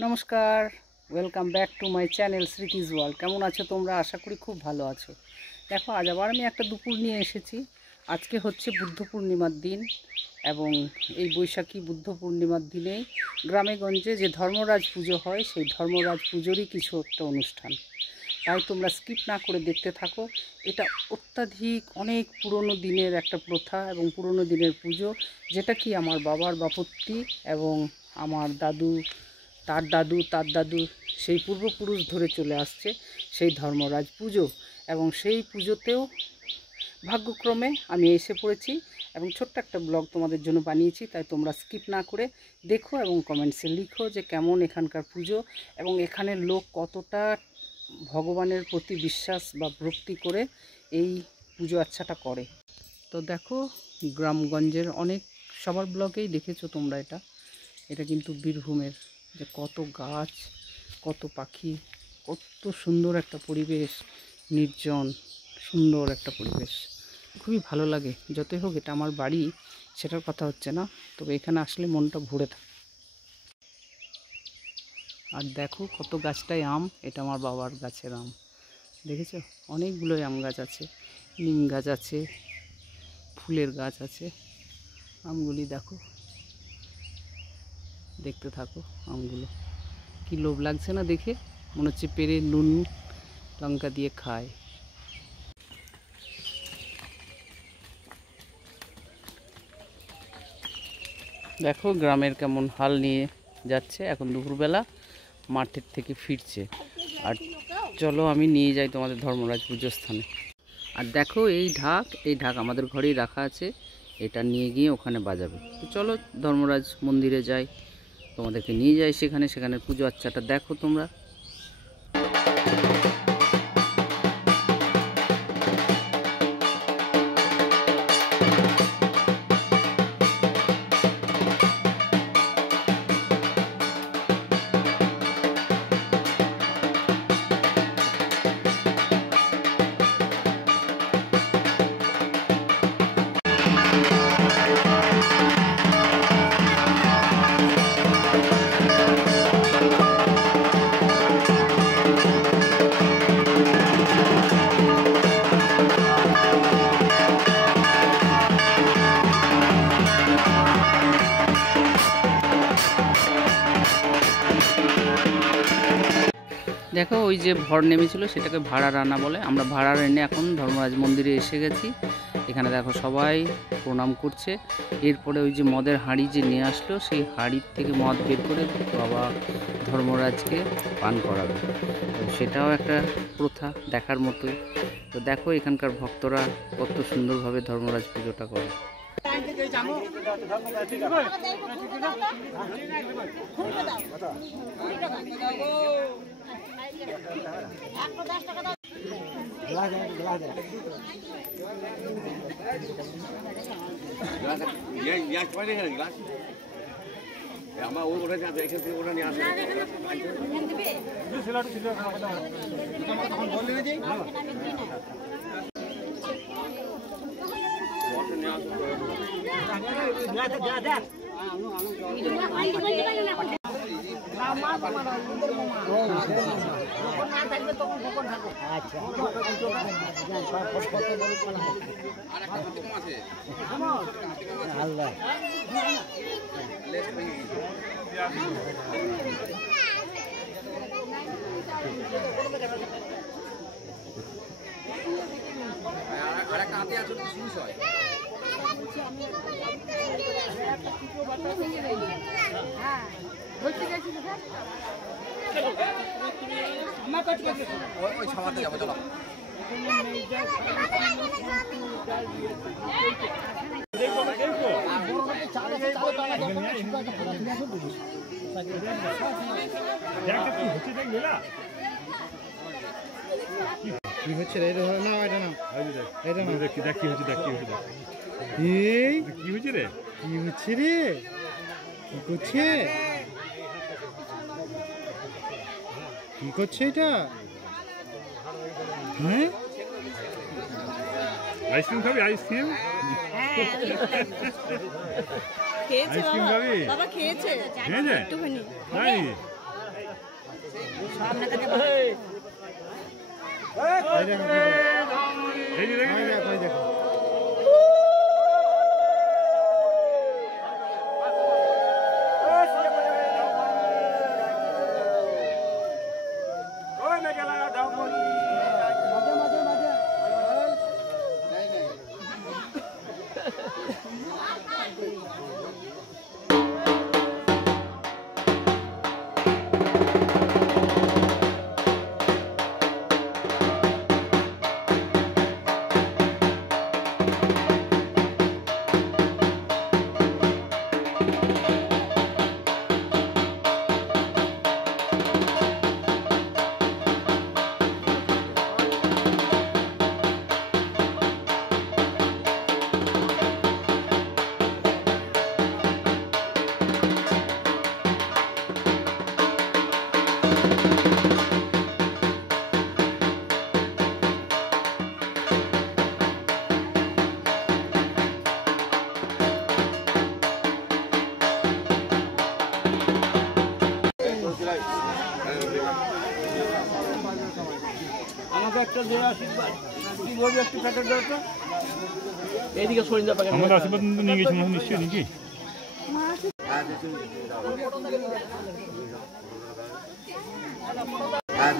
নমস্কার, welcome back to my channel Smriti's world. কেমন আছো তোমরা? আশা করি খুব ভালো আছো। দেখো, আজ আবার আমি একটা দুপুর নিয়ে এসেছি। আজকে হচ্ছে বুদ্ধ পূর্ণিমার দিন এবং এই বৈশাখী বুদ্ধ পূর্ণিমার দিনেই গ্রামেগঞ্জে যে ধর্মরাজ পুজো হয় সেই ধর্মরাজ পুজোরই কিছু একটা অনুষ্ঠান। তাই তোমরা স্কিপ না করে দেখতে থাকো। এটা অত্যাধিক অনেক পুরনো দিনের একটা প্রথা এবং পুরনো দিনের পুজো, যেটা কি আমার বাবার বাপত্তি এবং আমার দাদু তার দাদু সেই পূর্বপুরুষ ধরে চলে আসছে সেই ধর্মরাজ পুজো। এবং সেই পুজোতেও ভাগ্যক্রমে আমি এসে পড়েছি এবং ছোট্ট একটা ব্লগ তোমাদের জন্য বানিয়েছি। তাই তোমরা স্কিপ না করে দেখো এবং কমেন্টসে লিখো যে কেমন এখানকার পুজো এবং এখানের লোক কতটা ভগবানের প্রতি বিশ্বাস বা ভক্তি করে এই পুজো আচ্ছাটা করে। তো দেখো, গ্রামগঞ্জের অনেক সবার ব্লগেই দেখেছো তোমরা। এটা কিন্তু বীরভূমের, যে কত গাছ, কত পাখি, কত সুন্দর একটা পরিবেশ, নির্জন সুন্দর একটা পরিবেশ, খুবই ভালো লাগে। যতই হোক এটা আমার বাড়ি, সেটার কথা হচ্ছে না, তবে এখানে আসলে মনটা ভরে থাকে। আর দেখো কত গাছটায় আম, এটা আমার বাবার গাছের আম, দেখেছো? অনেকগুলোই আম গাছ আছে, নিম গাছ আছে, ফুলের গাছ আছে। আমগুলি দেখো, দেখতে থাকো আমগুলো, কি লোভ লাগছে না দেখে? মনে হচ্ছে পেরে নুন লঙ্কা দিয়ে খায়। দেখো গ্রামের কেমন হাল নিয়ে যাচ্ছে, এখন দুপুরবেলা মাঠের থেকে ফিরছে। আর চলো আমি নিয়ে যাই তোমাদের ধর্মরাজ পুজোর স্থানে। আর দেখো এই ঢাক আমাদের ঘরেই রাখা আছে, এটা নিয়ে গিয়ে ওখানে বাজাবে। তো চলো ধর্মরাজ মন্দিরে যাই, তোমাদেরকে নিয়ে যাই সেখানে পুজো আচ্ছাটা দেখো তোমরা। দেখো ওই যে ভর নেমেছিল সেটাকে ভাড়া রান্না বলে, আমরা ভাড়া এনে এখন ধর্মরাজ মন্দিরে এসে গেছি। এখানে দেখো সবাই প্রণাম করছে। এরপরে ওই যে মদের হাঁড়ি যে নিয়ে আসলো, সেই হাঁড়ির থেকে মদ বের করে বাবা ধর্মরাজকে পান করাবে। তো সেটাও একটা প্রথা দেখার মতোই। তো দেখো এখানকার ভক্তরা কত সুন্দরভাবে ধর্মরাজ পুজোটা করে। আমার ওটা এখান থেকে ওটা নিয়ে আসবে। আরেকটা হাতে আছে শুরু হয়। ওই ছামাতে যাবো, চলো। কি হচ্ছে রে? এটা না, এটা না, এটা না, দেখ কি হচ্ছে, দেখ কি হচ্ছে, দেখ এই কি হচ্ছে রে, কি হচ্ছে রে? কি করছে? কি করছে এটা? হ্যাঁ, আইসক্রিম খাবি? আইসক্রিম খেয়েছে আইসক্রিম বাবা, খাবি? বাবা খেয়েছে খেয়েছে? একটুখানি। তাই এই দেখো এই যে দেখেন এই দেখো এই দেখো আমাকে একটা দেওয়া আশীর্বাদ কি বলবো একটু প্যাকেট দাও তো এইদিকে সরিন্দা প্যাকেট আমাদের আশীর্বাদ কিন্তু নিয়ে গেছিলাম নিশ্চয়ই নাকি হ্যাঁ